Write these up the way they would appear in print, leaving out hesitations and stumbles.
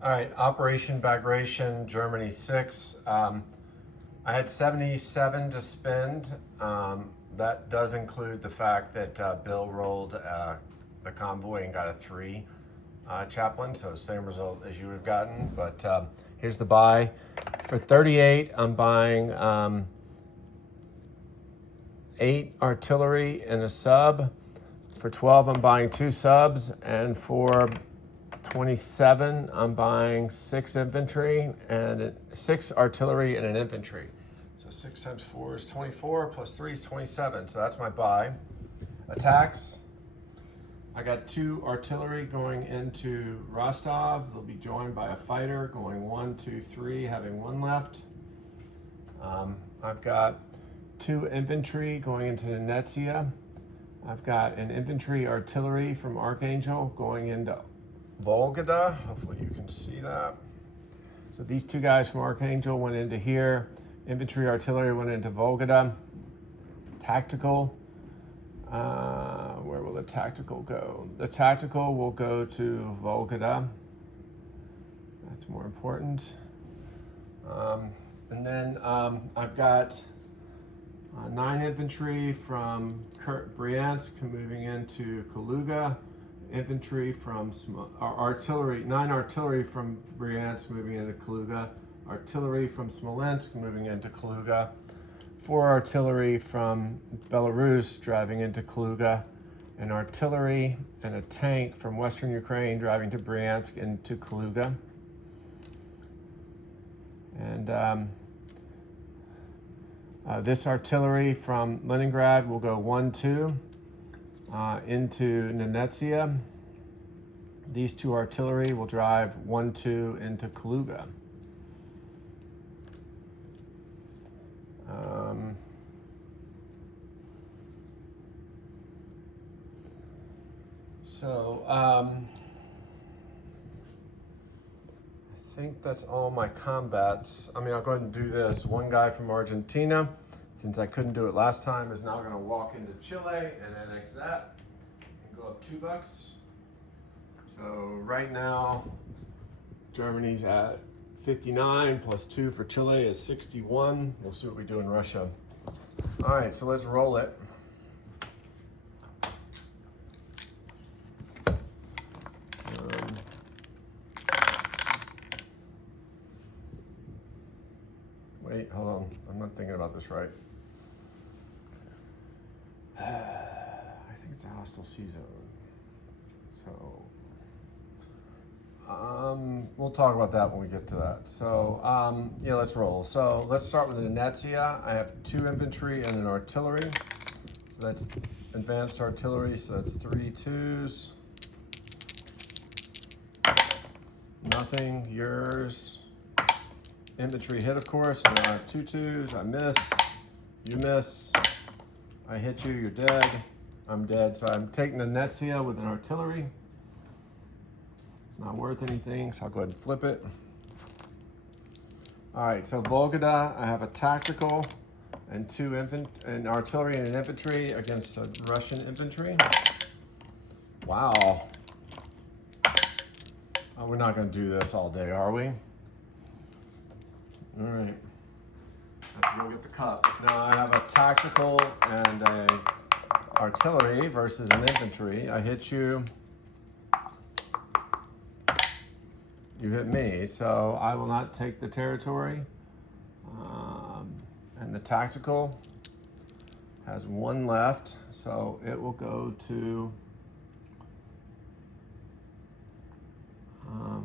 All right, Operation Bagration, Germany 6. I had 77 to spend. That does include the fact that Bill rolled the convoy and got a 3 chaplain, so same result as you would have gotten. But here's the buy. For 38, I'm buying 8 artillery and a sub. For 12, I'm buying 2 subs, and for 27, I'm buying 6 infantry and 6 artillery and an infantry. So 6 times 4 is 24, plus 3 is 27. So that's my buy. Attacks. I got 2 artillery going into Rostov. They'll be joined by a fighter going 1, 2, 3, having 1 left. I've got 2 infantry going into Nenetsia. I've got an infantry artillery from Archangel going into Volgda. Hopefully you can see that. So these 2 guys from Archangel went into here. Infantry artillery went into Volgda. Tactical. Where will the tactical go? The tactical will go to Volgda. That's more important. And then I've got 9 infantry from Bryansk moving into Kaluga. Infantry from artillery, 9 artillery from Bryansk moving into Kaluga. Artillery from Smolensk moving into Kaluga. 4 artillery from Belarus driving into Kaluga. An artillery and a tank from Western Ukraine driving to Bryansk into Kaluga. And this artillery from Leningrad will go 1-2 into Nenetsia. These 2 artillery will drive 1-2 into Kaluga. I think that's all my combats. I mean, I'll go ahead and do this. 1 guy from Argentina, since I couldn't do it last time, is now going to walk into Chile and annex that and go up $2. So right now, Germany's at 59 plus 2 for Chile is 61. We'll see what we do in Russia. All right, so let's roll it. Wait, hold on. I'm not thinking about this right. I think it's a hostile sea zone. So, we'll talk about that when we get to that. So, yeah, let's roll. So let's start with the Nenetsia. I have 2 infantry and an artillery. So that's advanced artillery. So that's 3 2s. Nothing. Yours. Infantry hit, of course. I have 2 2s. I miss. You miss. I hit you. You're dead. I'm dead. So I'm taking the Nenetsia with an artillery. It's not worth anything, so I'll go ahead and flip it. All right. So Volgda, I have a tactical and 2 an artillery and an infantry against a Russian infantry. Wow. Oh, we're not going to do this all day, are we? All right. Have to go get the cup. Now I have a tactical and a artillery versus an infantry. I hit you. You hit me, so I will not take the territory. And the tactical has 1 left, so it will go to.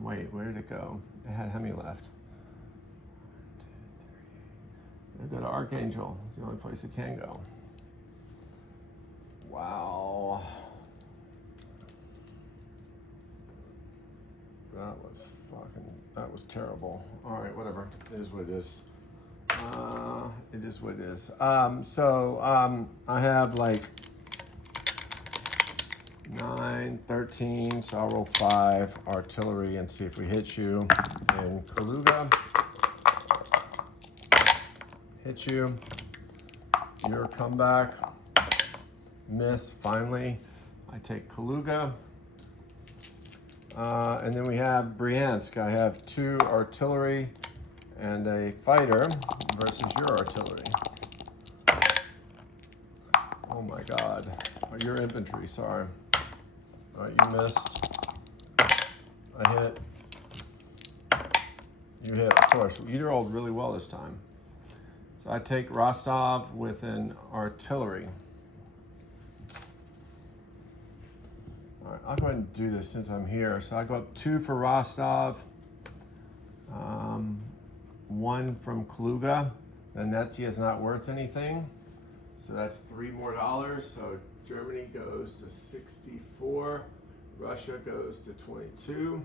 Wait, where did it go? It had how many left? Go to Archangel. It's the only place it can go. Wow. That was terrible. All right, whatever. It is what it is. It is what it is. I have like 9, 13, so I'll roll 5 artillery and see if we hit you. And Kaluga. Hit you. Your comeback. Miss, finally. I take Kaluga. And then we have Bryansk. I have 2 artillery and a fighter versus your artillery. Oh my God. Oh, your infantry, sorry. All right, you missed. I hit. You hit, of course. You rolled really well this time. So I take Rostov with an artillery. All right, I'll go ahead and do this since I'm here. So I go up 2 for Rostov, 1 from Kaluga. Venetia is not worth anything. So that's $3 more. So Germany goes to 64. Russia goes to 22.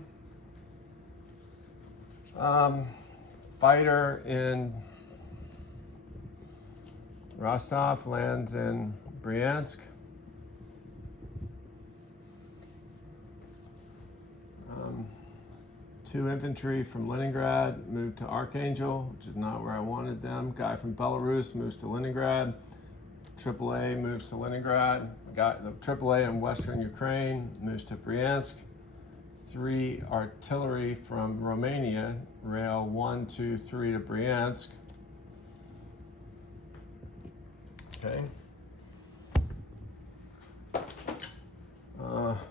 Fighter in Rostov lands in Bryansk. 2 infantry from Leningrad moved to Archangel, which is not where I wanted them. Guy from Belarus moves to Leningrad. AAA moves to Leningrad. The AAA in Western Ukraine moves to Bryansk. 3 artillery from Romania, rail 1, 2, 3 to Bryansk. Okay.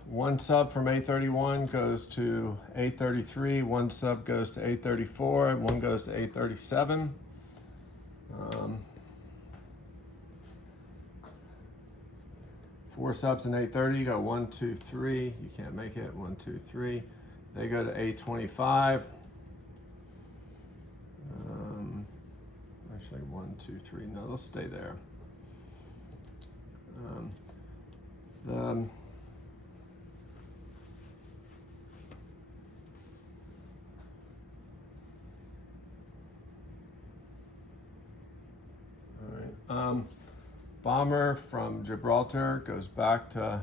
1 sub from A31 goes to A33. 1 sub goes to A34. 1 goes to A37. 4 subs in A30. You got 1, 2, 3. You can't make it. 1, 2, 3. They go to A25. Actually, 1, 2, 3. No, they'll stay there. Bomber from Gibraltar goes back to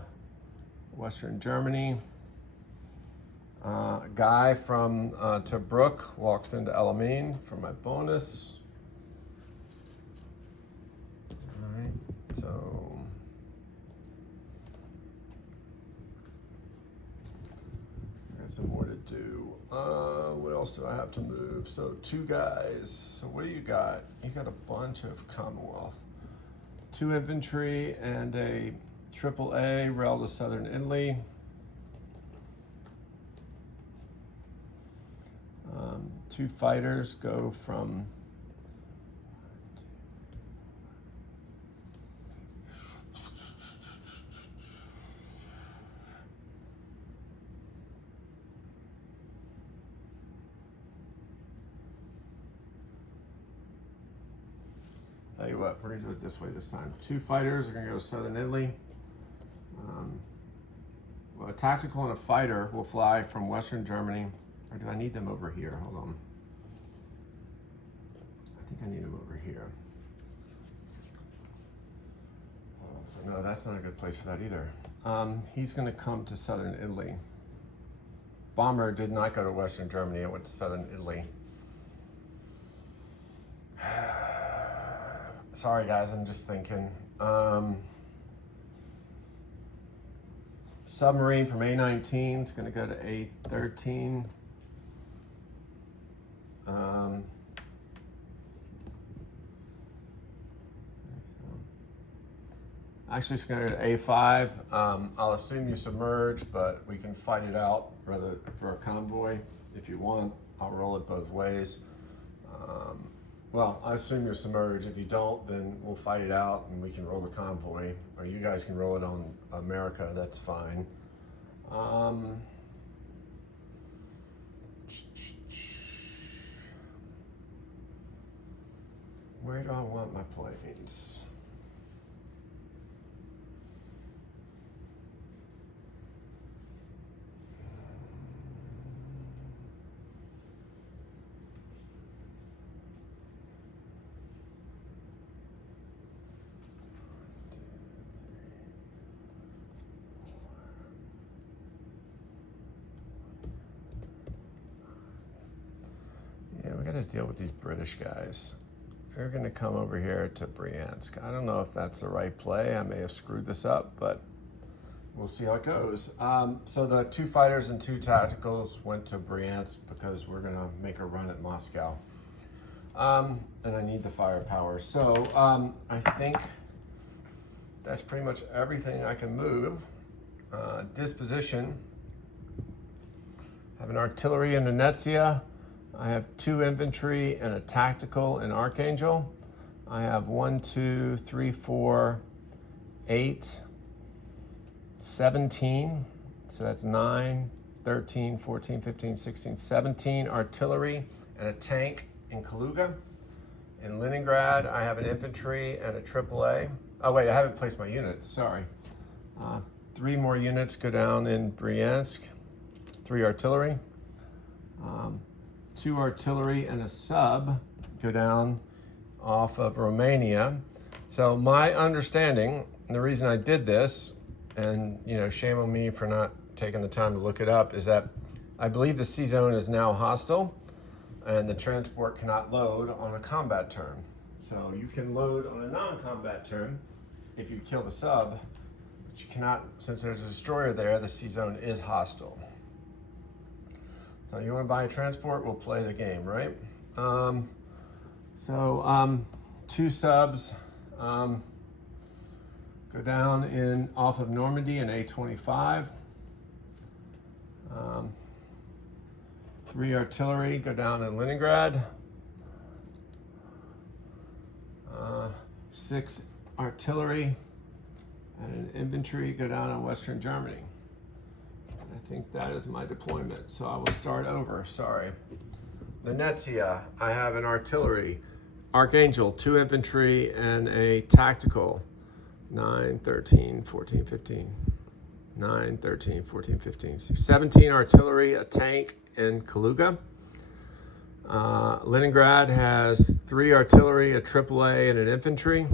Western Germany. Guy from Tobruk walks into Elamine for my bonus. All right, so I got some more to do. What else do I have to move? So 2 guys. So what do you got? You got a bunch of Commonwealth. 2 infantry and a AAA rail to southern Italy. 2 fighters go from tell you what, we're gonna do it this way this time. 2 fighters are gonna go to southern Italy. Well, a tactical and a fighter will fly from Western Germany. Or do I need them over here? Hold on. I think I need them over here. So no, that's not a good place for that either. He's gonna come to southern Italy. Bomber did not go to Western Germany, it went to southern Italy. Sorry guys, I'm just thinking. Submarine from A19 is going to go to A13. Actually, it's going to go to A5. I'll assume you submerge, but we can fight it out rather for a convoy if you want. I'll roll it both ways. Well, I assume you're submerged. If you don't, then we'll fight it out and we can roll the convoy. Or you guys can roll it on America, that's fine. Where do I want my planes? To deal with these British guys. They're going to come over here to Bryansk. I don't know if that's the right play. I may have screwed this up, but we'll see how it goes. So the 2 fighters and 2 tacticals went to Bryansk because we're gonna make a run at Moscow. And I need the firepower. So I think that's pretty much everything I can move. Disposition. I have an artillery in Venezia. I have 2 infantry and a tactical in Archangel. I have 1, 2, 3, 4, 8, 17. So that's 9, 13, 14, 15, 16, 17 artillery and a tank in Kaluga. In Leningrad, I have an infantry and a AAA. Oh wait, I haven't placed my units, sorry. 3 more units go down in Bryansk, 3 artillery. 2 artillery and a sub go down off of Romania. So my understanding, and the reason I did this, and shame on me for not taking the time to look it up, is that I believe the C zone is now hostile and the transport cannot load on a combat turn. So you can load on a non-combat turn if you kill the sub, but you cannot, since there's a destroyer there, the C zone is hostile. So you want to buy a transport, we'll play the game, right? 2 subs go down off of Normandy in A25. 3 artillery go down in Leningrad. 6 artillery and an infantry go down in Western Germany. I think that is my deployment, so I will start over, sorry. Venezia, I have an artillery, Archangel, 2 infantry and a tactical, 9, 13, 14, 15, 9, 13, 14, 15, 17 artillery, a tank in Kaluga. Leningrad has 3 artillery, a AAA, and an infantry.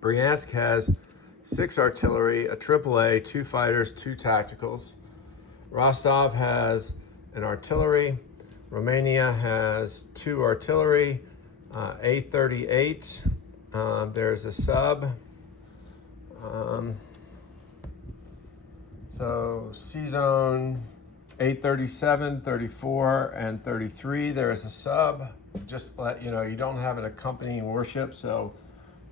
Bryansk has 6 artillery, a AAA, 2 fighters, 2 tacticals. Rostov has an artillery. Romania has 2 artillery, A38. There's a sub. So C-Zone 837, 34, and 33. There is a sub. Just let you know, you don't have an accompanying warship, so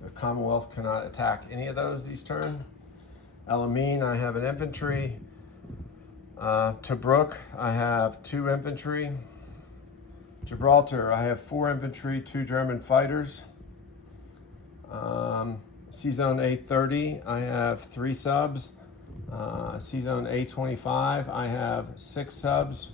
the Commonwealth cannot attack any of those these turn. Elamine, I have an infantry. Tobruk, I have 2 infantry. Gibraltar, I have 4 infantry, 2 German fighters. C-Zone 830, I have 3 subs. C-Zone A25, I have 6 subs.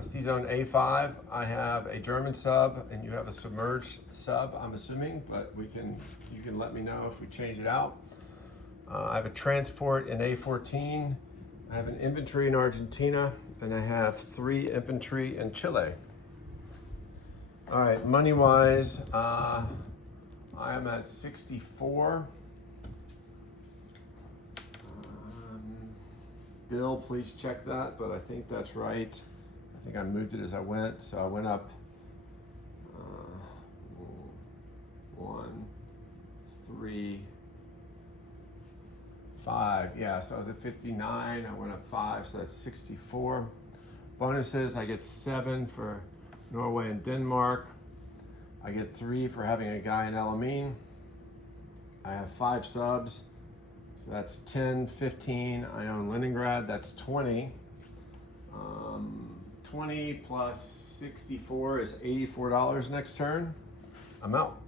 C-Zone A5, I have a German sub, and you have a submerged sub, I'm assuming, but you can let me know if we change it out. I have a transport in A14. I have an infantry in Argentina, and I have 3 infantry in Chile. All right, money-wise, I am at 64. Bill, please check that, but I think that's right. I think I moved it as I went, so I went up 1, 3, 5. Yeah, so I was at 59. I went up 5, so that's 64. Bonuses, I get 7 for Norway and Denmark. I get 3 for having a guy in Elamine. I have 5 subs. So that's 10, 15. I own Leningrad, that's 20. 20 plus 64 is $84 next turn. I'm out.